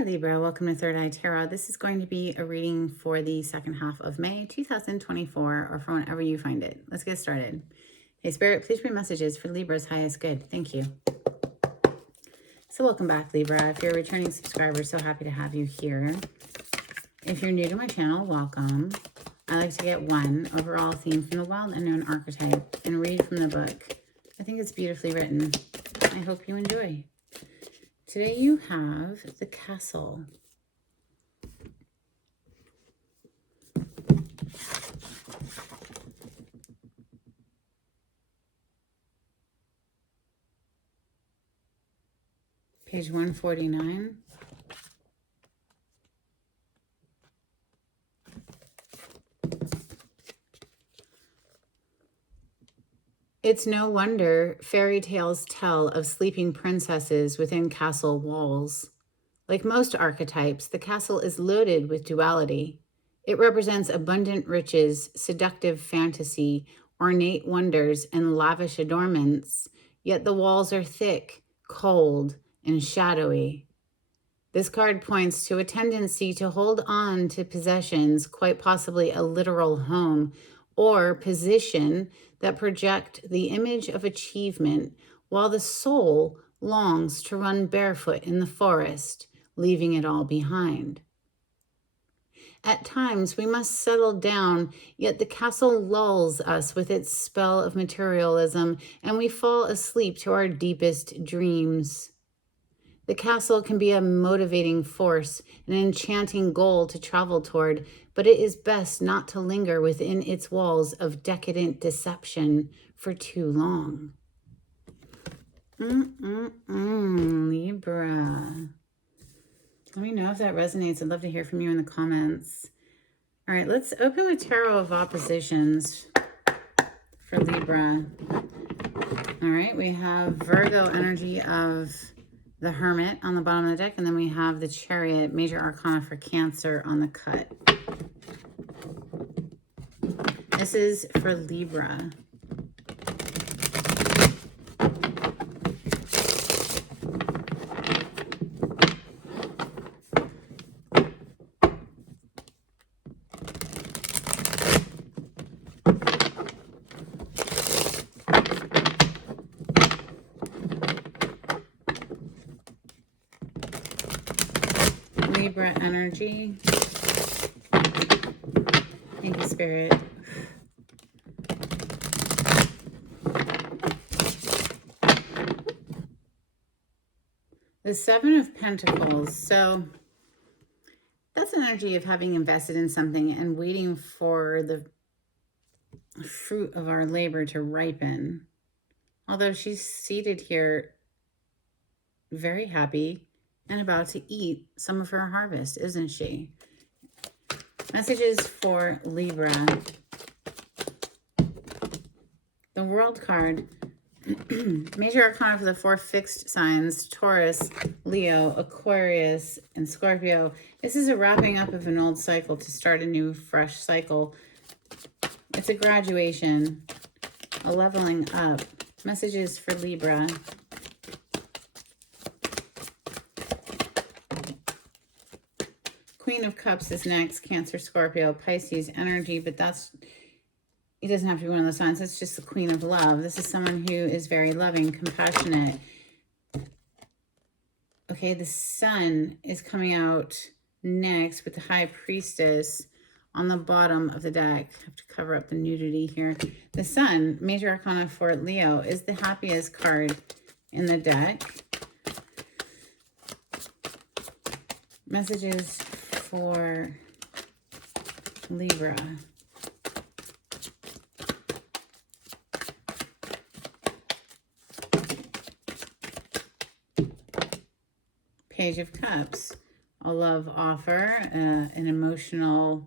Hi Libra, welcome to Third Eye Tarot. This is going to be a reading for the second half of May 2024, or from whenever you find it. Let's get started. Hey Spirit, please bring messages for Libra's highest good. Thank you. So welcome back, Libra. If you're a returning subscriber, so happy to have you here. If you're new to my channel, welcome. I like to get one overall theme from the Wild Unknown archetype and read from the book. I think it's beautifully written. I hope you enjoy. Today you have the Castle. Page 149. It's no wonder fairy tales tell of sleeping princesses within castle walls. Like most archetypes, the castle is loaded with duality. It represents abundant riches, seductive fantasy, ornate wonders, and lavish adornments, yet the walls are thick, cold, and shadowy. This card points to a tendency to hold on to possessions, quite possibly a literal home, or position that project the image of achievement, while the soul longs to run barefoot in the forest, leaving it all behind. At times, we must settle down, yet the castle lulls us with its spell of materialism, and we fall asleep to our deepest dreams. The castle can be a motivating force, an enchanting goal to travel toward, but it is best not to linger within its walls of decadent deception for too long. Libra. Let me know if that resonates. I'd love to hear from you in the comments. All right, let's open with Tarot of Oppositions for Libra. All right, we have Virgo energy of the Hermit on the bottom of the deck, and then we have the Chariot, Major Arcana for Cancer on the cut. This is for Libra. Libra energy. Thank you, Spirit. The Seven of Pentacles. So that's an energy of having invested in something and waiting for the fruit of our labor to ripen. Although she's seated here very happy and about to eat some of her harvest, isn't she? Messages for Libra. The World card. Major Arcana for the four fixed signs: Taurus, Leo, Aquarius, and Scorpio. This is a wrapping up of an old cycle to start a new, fresh cycle. It's a graduation, a leveling up. Messages for Libra. Queen of Cups is next. Cancer, Scorpio, Pisces energy, but it doesn't have to be one of those signs. It's just the Queen of Love. This is someone who is very loving, compassionate. Okay, the Sun is coming out next with the High Priestess on the bottom of the deck. I have to cover up the nudity here. The Sun, Major Arcana for Leo, is the happiest card in the deck. Messages for Libra. Page of Cups, a love offer, an emotional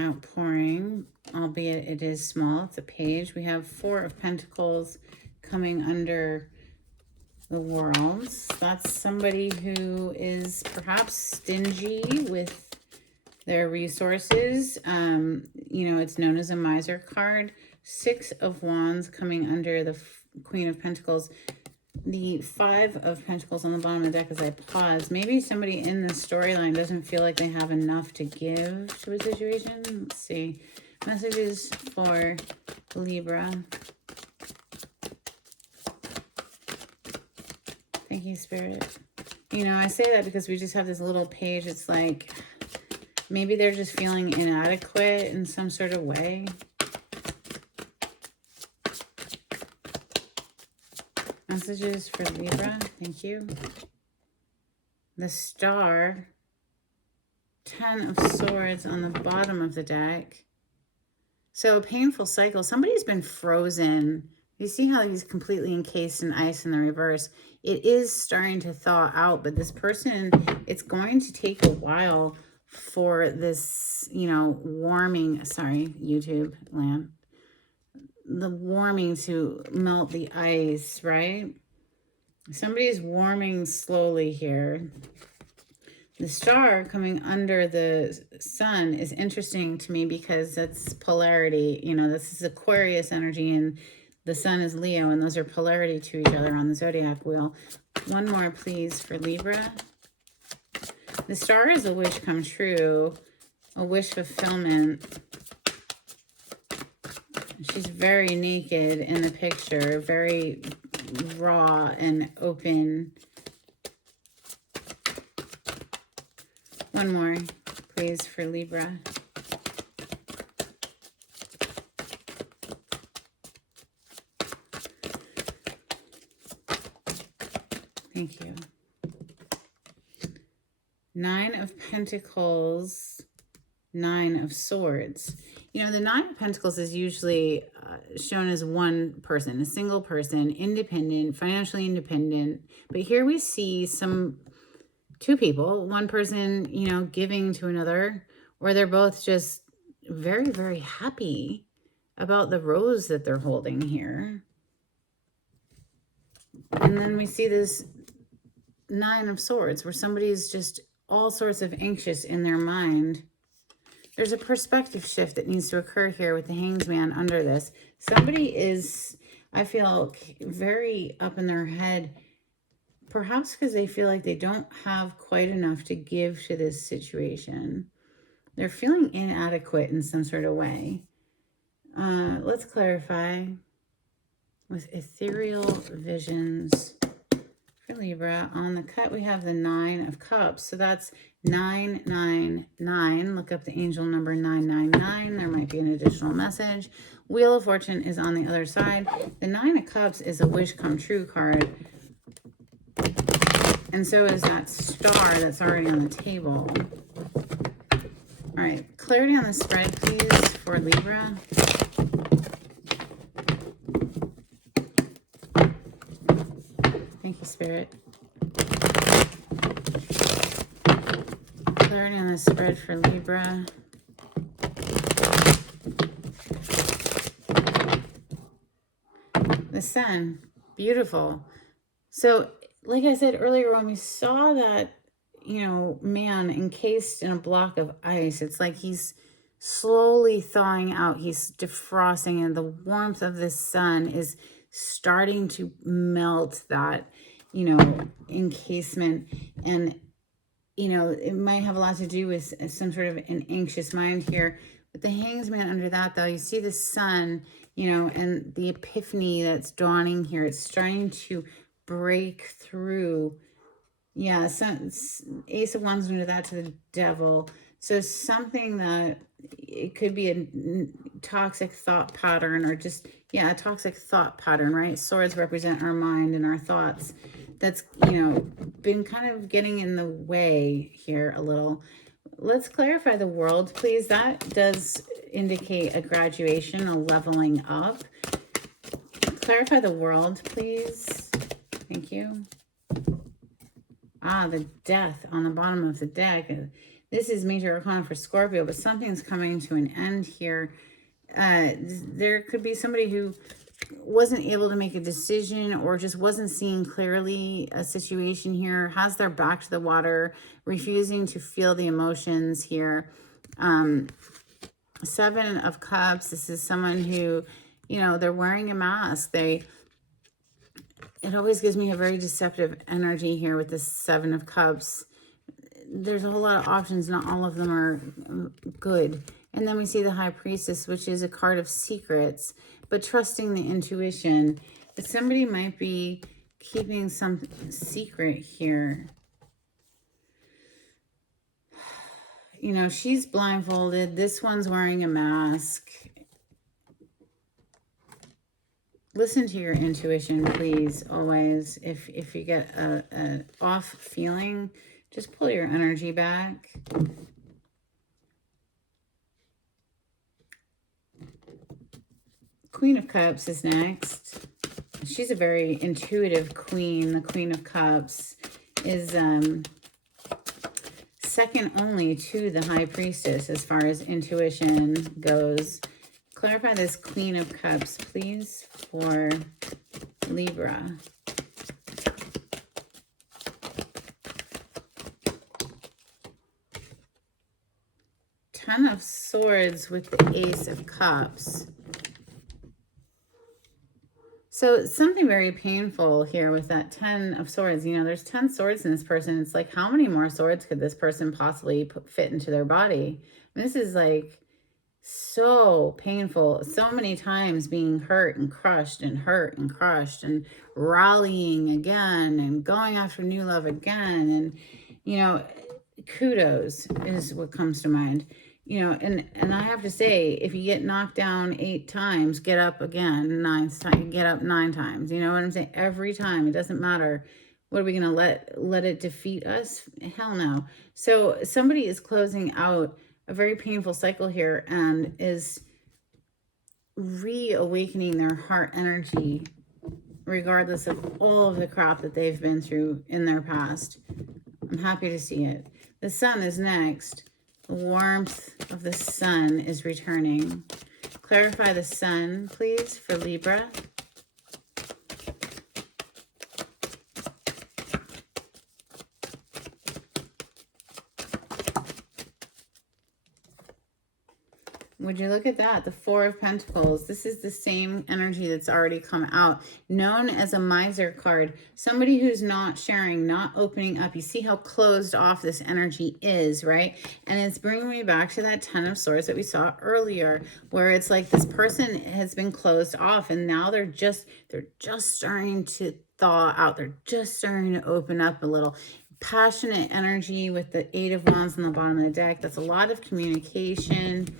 outpouring, albeit it is small. It's a page. We have Four of Pentacles coming under the World. That's somebody who is perhaps stingy with their resources. You know, it's known as a miser card. Six of Wands coming under the Queen of Pentacles. The Five of Pentacles on the bottom of the deck as I pause. Maybe somebody in this storyline doesn't feel like they have enough to give to a situation. Let's see. Messages for Libra. Thank you, Spirit. You know, I say that because we just have this little page. It's like maybe they're just feeling inadequate in some sort of way. Messages for Libra. Thank you. The Star. 10 of Swords on the bottom of the deck. So a painful cycle. Somebody's been frozen. You see how he's completely encased in ice in the reverse. It is starting to thaw out, but this person, it's going to take a while for this, you know, warming. Sorry, YouTube lamp. The warming to melt the ice, right? Somebody's warming slowly here. The Star coming under the Sun is interesting to me because that's polarity. You know, this is Aquarius energy and the Sun is Leo, and those are polarity to each other on the zodiac wheel. One more, please, for Libra. The Star is a wish come true, a wish fulfillment. She's very naked in the picture, very raw and open. One more, please, for Libra. Thank you. 9 of Pentacles, 9 of Swords. You know, the 9 of Pentacles is usually shown as one person, a single person, independent, financially independent. But here we see two people, one person, you know, giving to another, or they're both just very, very happy about the rose that they're holding here. And then we see this 9 of Swords where somebody's just all sorts of anxious in their mind. There's a perspective shift that needs to occur here with the Hanged Man under this. Somebody is, I feel, very up in their head, perhaps because they feel like they don't have quite enough to give to this situation. They're feeling inadequate in some sort of way. Let's clarify with ethereal visions for Libra. On the cut, we have the 9 of Cups. So that's 999. Look up the angel number 999. There might be an additional message. Wheel of Fortune is on the other side. The 9 of Cups is a wish come true card. And so is that star that's already on the table. All right, clarity on the spread, please, for Libra. Thank you, Spirit. Clarity on the spread for Libra. The Sun, beautiful. So, like I said earlier, when we saw that, you know, man encased in a block of ice, it's like he's slowly thawing out. He's defrosting, and the warmth of the sun is starting to melt that, you know, encasement. And, you know, it might have a lot to do with some sort of an anxious mind here. But the Hanged Man under that, though, you see the sun, you know, and the epiphany that's dawning here. It's starting to break through. Yeah, Ace of Wands under that to the Devil. So something that it could be a toxic thought pattern, or just, yeah, a toxic thought pattern, right? Swords represent our mind and our thoughts. That's, you know, been kind of getting in the way here a little. Let's clarify the World, please. That does indicate a graduation, a leveling up. Clarify the World, please. Thank you. Ah, the Death on the bottom of the deck. This is major arcana for Scorpio, but something's coming to an end here. There could be somebody who wasn't able to make a decision, or just wasn't seeing clearly a situation here, has their back to the water, refusing to feel the emotions here. 7 of Cups. This is someone who, you know, they're wearing a mask. it always gives me a very deceptive energy here with this Seven of Cups. There's a whole lot of options. Not all of them are good. And then we see the High Priestess, which is a card of secrets, but trusting the intuition. But somebody might be keeping some secret here. You know, she's blindfolded. This one's wearing a mask. Listen to your intuition, please, always. If you get a off feeling, just pull your energy back. Queen of Cups is next. She's a very intuitive queen. The Queen of Cups is second only to the High Priestess as far as intuition goes. Clarify this Queen of Cups, please, for Libra. Ten of Swords with the Ace of Cups. So something very painful here with that 10 of Swords. You know, there's 10 swords in this person. It's like, how many more swords could this person possibly fit into their body? And this is like so painful. So many times being hurt and crushed and rallying again and going after new love again. And, you know, kudos is what comes to mind. You know, and I have to say, if you get knocked down 8 times, get up again 9 times, get up 9 times. You know what I'm saying? Every time. It doesn't matter. What are we going to let it defeat us? Hell no. So somebody is closing out a very painful cycle here and is reawakening their heart energy, regardless of all of the crap that they've been through in their past. I'm happy to see it. The Sun is next. The warmth of the sun is returning. Clarify the sun, please, for Libra. Would you look at that? The Four of Pentacles. This is the same energy that's already come out. Known as a miser card. Somebody who's not sharing, not opening up. You see how closed off this energy is, right? And it's bringing me back to that 10 of Swords that we saw earlier, where it's like this person has been closed off and now they're just starting to thaw out. They're just starting to open up a little. Passionate energy with the Eight of Wands on the bottom of the deck. That's a lot of communication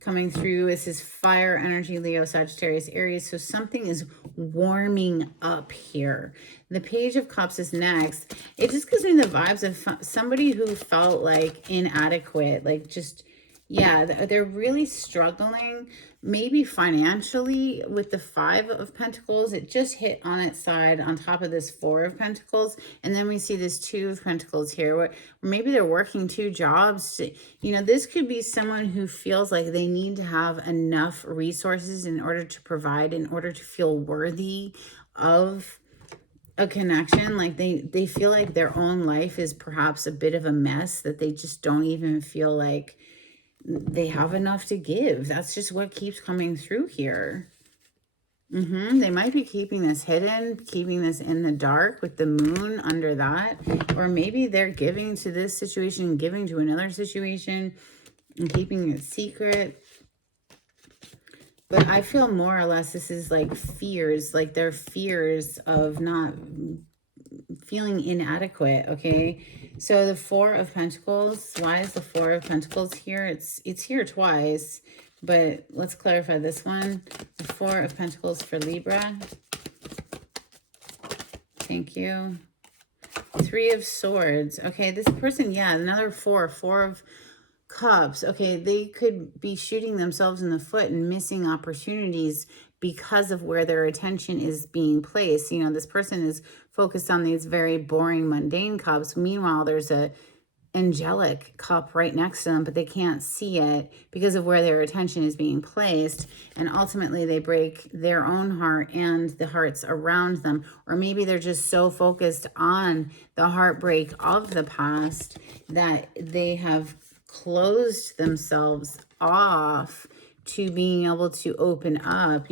coming through. This is fire energy, Leo, Sagittarius, Aries. So something is warming up here. The Page of Cups is next. It just gives me the vibes of somebody who felt like inadequate, like just, yeah, they're really struggling, maybe financially with the Five of Pentacles. It just hit on its side on top of this Four of Pentacles. And then we see this Two of Pentacles here, where maybe they're working 2 jobs. You know, this could be someone who feels like they need to have enough resources in order to provide, in order to feel worthy of a connection. Like they feel like their own life is perhaps a bit of a mess, that they just don't even feel like they have enough to give. That's just what keeps coming through here. They might be keeping this hidden, keeping this in the dark with the moon under that. Or maybe they're giving to this situation, giving to another situation, and keeping it secret. But I feel more or less this is like fears, like their fears of not feeling inadequate, okay? So the Four of Pentacles, why is the Four of Pentacles here? It's here twice, but let's clarify this one. The Four of Pentacles for Libra. Thank you. Three of Swords. Okay, this person, yeah, another Four of Cups. Okay, they could be shooting themselves in the foot and missing opportunities because of where their attention is being placed. You know, this person is focused on these very boring, mundane cups. Meanwhile, there's a angelic cup right next to them, but they can't see it because of where their attention is being placed. And ultimately, they break their own heart and the hearts around them. Or maybe they're just so focused on the heartbreak of the past that they have closed themselves off to being able to open up,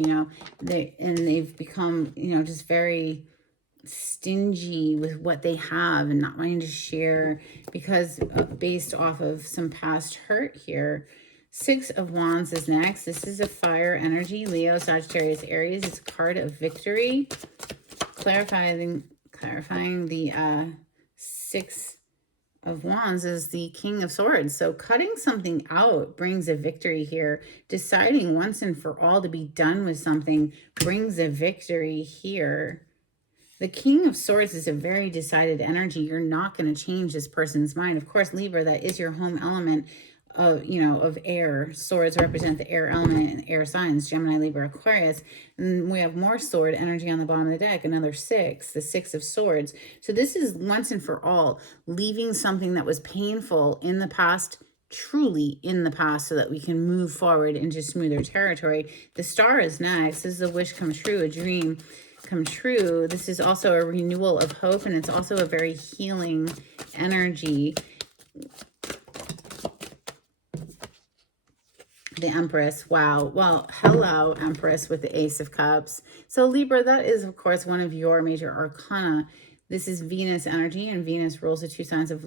they've become, just very stingy with what they have and not wanting to share because based off of some past hurt here. Six of Wands is next. This is a fire energy, Leo, Sagittarius, Aries. It's a card of victory. Clarifying the Six of Wands is the King of Swords. So cutting something out brings a victory here. Deciding once and for all to be done with something brings a victory here. The King of Swords is a very decided energy. You're not going to change this person's mind. Of course, Libra, that is your home element of air. Swords represent the air element and air signs, Gemini, Libra, Aquarius. And we have more sword energy on the bottom of the deck, another six, the Six of Swords. So this is once and for all, leaving something that was painful in the past, truly in the past, so that we can move forward into smoother territory. The Star is next. This is a wish come true, a dream come true. This is also a renewal of hope, and it's also a very healing energy. The Empress. Wow. Well, hello, Empress, with the Ace of Cups. So Libra, that is, of course, one of your major arcana. This is Venus energy, and Venus rules the two signs of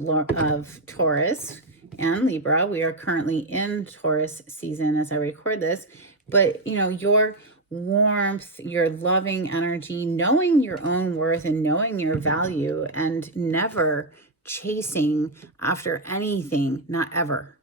Taurus and Libra. We are currently in Taurus season as I record this. But, your warmth, your loving energy, knowing your own worth and knowing your value, and never chasing after anything, not ever.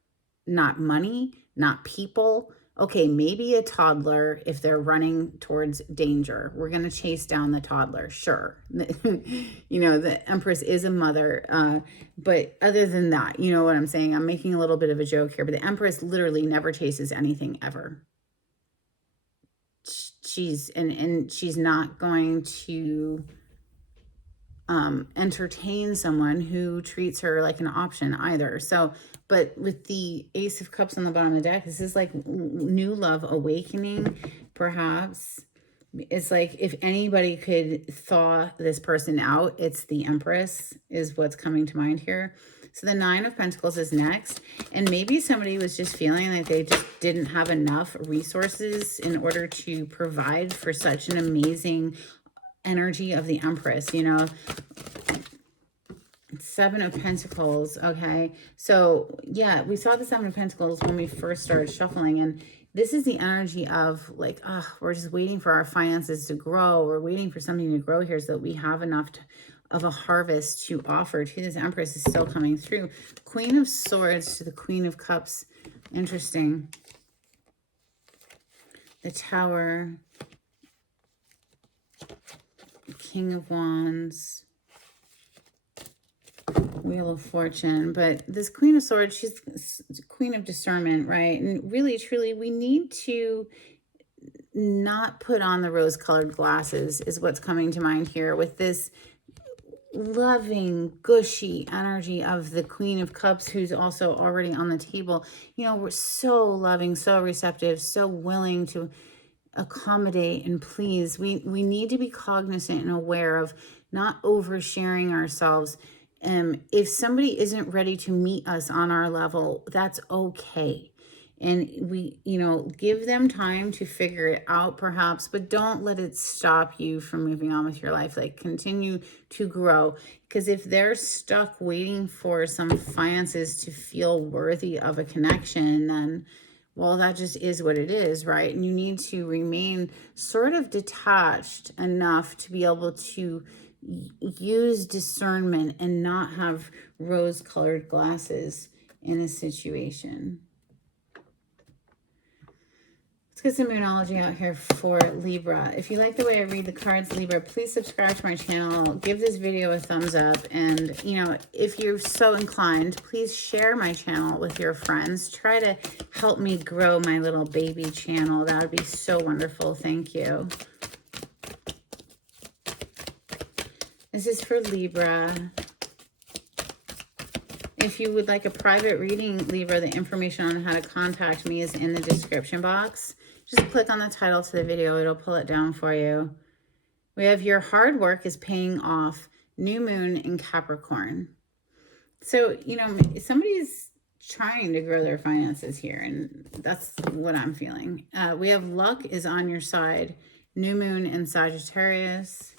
Not money, not people. Okay, maybe a toddler if they're running towards danger. We're going to chase down the toddler, sure. The Empress is a mother. But other than that, you know what I'm saying? I'm making a little bit of a joke here, but the Empress literally never chases anything ever. She's not going to entertain someone who treats her like an option either. So, but with the Ace of Cups on the bottom of the deck, this is like new love awakening, perhaps. It's like if anybody could thaw this person out, it's the Empress is what's coming to mind here. So the Nine of Pentacles is next. And maybe somebody was just feeling like they just didn't have enough resources in order to provide for such an amazing energy of the Empress, Seven of Pentacles. Okay. So yeah, we saw the Seven of Pentacles when we first started shuffling, and this is the energy of like, we're just waiting for our finances to grow. We're waiting for something to grow here so that we have enough of a harvest to offer to this Empress is still coming through. Queen of Swords to the Queen of Cups. Interesting. The Tower. King of Wands. Wheel of Fortune. But this Queen of Swords, she's Queen of Discernment, right? And really, truly, we need to not put on the rose-colored glasses is what's coming to mind here with this loving, gushy energy of the Queen of Cups, who's also already on the table. We're so loving, so receptive, so willing to accommodate and please. We need to be cognizant and aware of not oversharing ourselves. If somebody isn't ready to meet us on our level, that's okay. And we, give them time to figure it out perhaps, but don't let it stop you from moving on with your life. Like, continue to grow. Because if they're stuck waiting for some finances to feel worthy of a connection, then, well, that just is what it is, right? And you need to remain sort of detached enough to be able to use discernment and not have rose-colored glasses in a situation. Let's get some Moonology out here for Libra. If you like the way I read the cards, Libra, please subscribe to my channel. Give this video a thumbs up. And, if you're so inclined, please share my channel with your friends. Try to help me grow my little baby channel. That would be so wonderful. Thank you. This is for Libra. If you would like a private reading, Libra, the information on how to contact me is in the description box. Just click on the title to the video. It'll pull it down for you. We have your hard work is paying off. New moon in Capricorn. So, somebody's trying to grow their finances here, and that's what I'm feeling. We have luck is on your side. New moon in Sagittarius.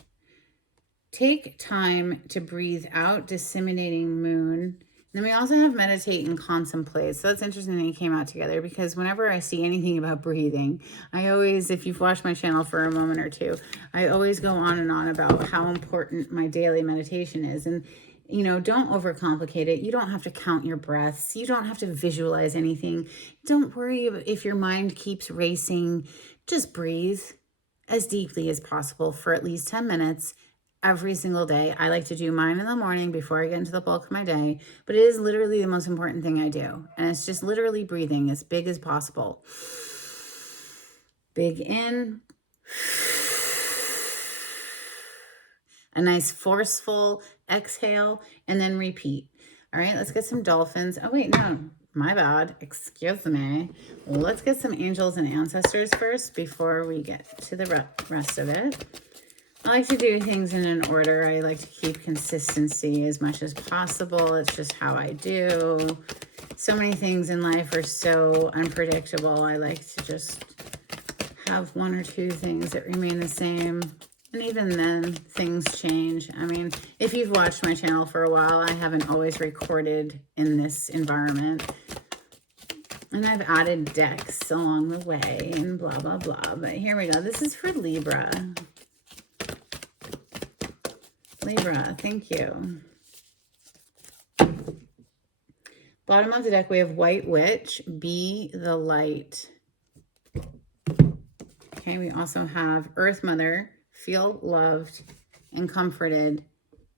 Take time to breathe out, disseminating moon. Then we also have meditate and contemplate. So that's interesting that you came out together, because whenever I see anything about breathing, I always, if you've watched my channel for a moment or two, I always go on and on about how important my daily meditation is. And, you know, don't overcomplicate it. You don't have to count your breaths. You don't have to visualize anything. Don't worry if your mind keeps racing. Just breathe as deeply as possible for at least 10 minutes every single day. I like to do mine in the morning before I get into the bulk of my day, but it is literally the most important thing I do. And it's just literally breathing as big as possible. Big in. A nice forceful exhale, and then repeat. All right, let's get some dolphins. Oh, wait, no, my bad. Excuse me. Let's get some angels and ancestors first before we get to the rest of it. I like to do things in an order. I like to keep consistency as much as possible. It's just how I do. So many things in life are so unpredictable. I like to just have one or two things that remain the same. And even then, things change. I mean, if you've watched my channel for a while, I haven't always recorded in this environment. And I've added decks along the way and blah, blah, blah. But here we go. This is for Libra. Libra, thank you. Bottom of the deck, we have White Witch, be the light. Okay, we also have Earth Mother, feel loved and comforted.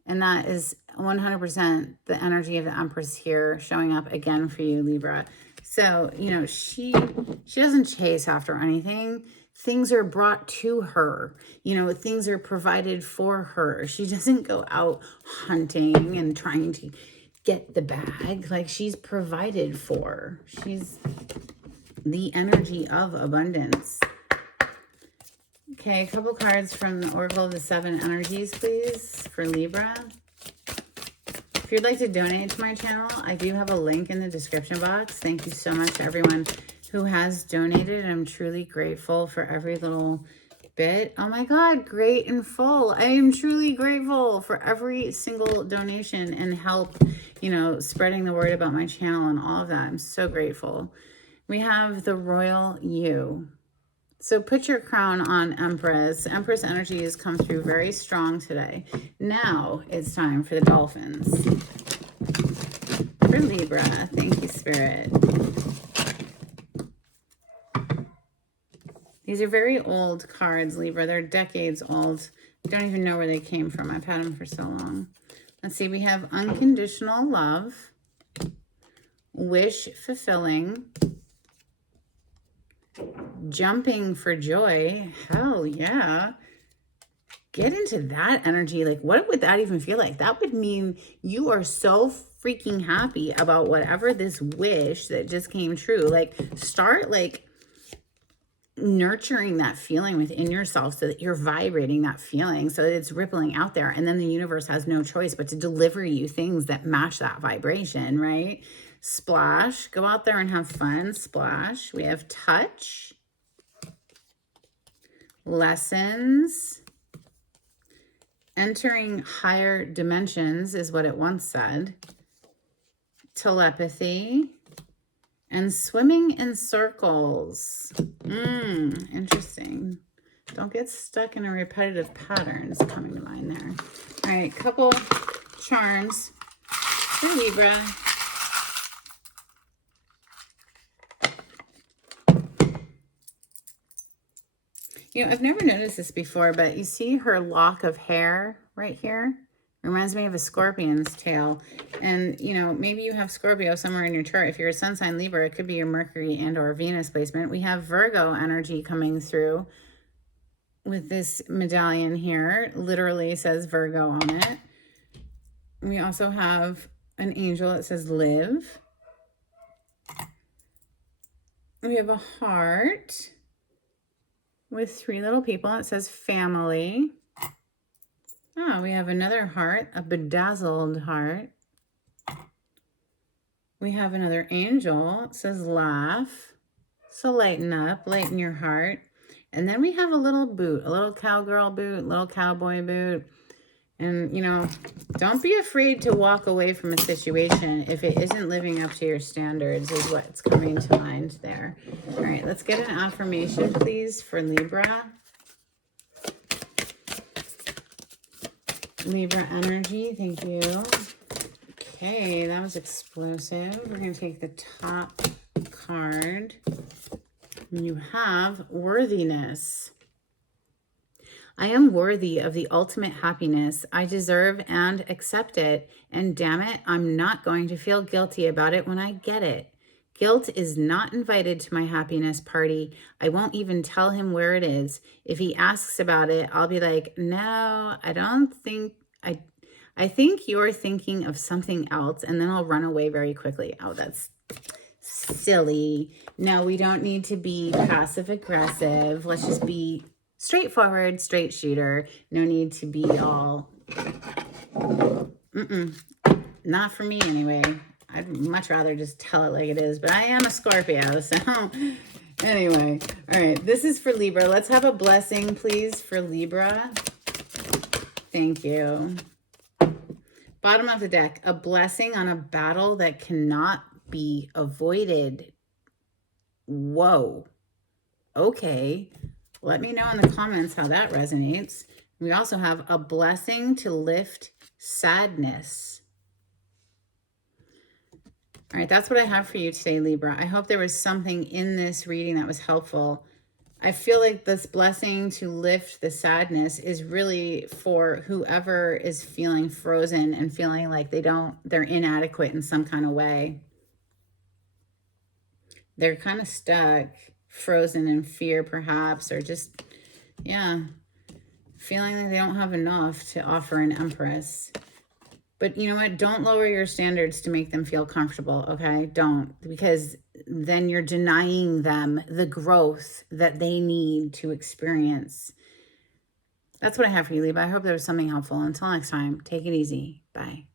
And that is 100% the energy of the Empress here showing up again for you, Libra. So, you know, she doesn't chase after anything. Things are brought to her. You know, things are provided for her. She doesn't go out hunting and trying to get the bag. Like, she's provided for. She's the energy of abundance. Okay, a couple cards from the Oracle of the Seven Energies, please, for Libra. If you'd like to donate to my channel, I do have a link in the description box. Thank you so much to everyone who has donated. I'm truly grateful for every little bit. Oh my God, great and full. I am truly grateful for every single donation and help, you know, spreading the word about my channel and all of that. I'm so grateful. We have the Royal You. So put your crown on, Empress. Empress energy has come through very strong today. Now it's time for the Dolphins. For Libra, thank you, Spirit. These are very old cards, Libra. They're decades old. I don't even know where they came from. I've had them for so long. Let's see. We have unconditional love, wish fulfilling, jumping for joy. Hell yeah. Get into that energy. Like, what would that even feel like? That would mean you are so freaking happy about whatever this wish that just came true. Like, start like nurturing that feeling within yourself so that you're vibrating that feeling so that it's rippling out there. And then the universe has no choice but to deliver you things that match that vibration, right? Splash. Go out there and have fun. Splash. We have touch. Lessons. Entering higher dimensions is what it once said. Telepathy. And swimming in circles. Interesting. Don't get stuck in a repetitive pattern is coming to mind there. All right, couple charms for Libra. You know, I've never noticed this before, but you see her lock of hair right here? Reminds me of a scorpion's tail. And, you know, maybe you have Scorpio somewhere in your chart. If you're a sun sign Libra, it could be your Mercury and or Venus placement. We have Virgo energy coming through with this medallion here. Literally says Virgo on it. We also have an angel that says live. We have a heart with three little people. It says family. Oh, we have another heart, a bedazzled heart. We have another angel. It says laugh. So lighten up, lighten your heart. And then we have a little boot, a little cowgirl boot, little cowboy boot. And, you know, don't be afraid to walk away from a situation if it isn't living up to your standards is what's coming to mind there. All right, let's get an affirmation, please, for Libra. Libra energy, thank you. Okay, that was explosive. We're going to take the top card. You have worthiness. I am worthy of the ultimate happiness. I deserve and accept it. And damn it, I'm not going to feel guilty about it when I get it. Guilt is not invited to my happiness party. I won't even tell him where it is. If he asks about it, I'll be like, no, I don't think, I think you're thinking of something else. And then I'll run away very quickly. Oh, that's silly. No, we don't need to be passive aggressive. Let's just be straightforward, straight shooter. No need to be all, not for me anyway. I'd much rather just tell it like it is, but I am a Scorpio, so anyway. All right, this is for Libra. Let's have a blessing, please, for Libra. Thank you. Bottom of the deck, a blessing on a battle that cannot be avoided. Whoa. Okay. Let me know in the comments how that resonates. We also have a blessing to lift sadness. All right, that's what I have for you today, Libra. I hope there was something in this reading that was helpful. I feel like this blessing to lift the sadness is really for whoever is feeling frozen and feeling like they're inadequate in some kind of way. They're kind of stuck, frozen in fear perhaps, or just, yeah, feeling like they don't have enough to offer an Empress. But you know what? Don't lower your standards to make them feel comfortable, okay? Don't, because then you're denying them the growth that they need to experience. That's what I have for you, Libra. I hope there was something helpful. Until next time, take it easy. Bye.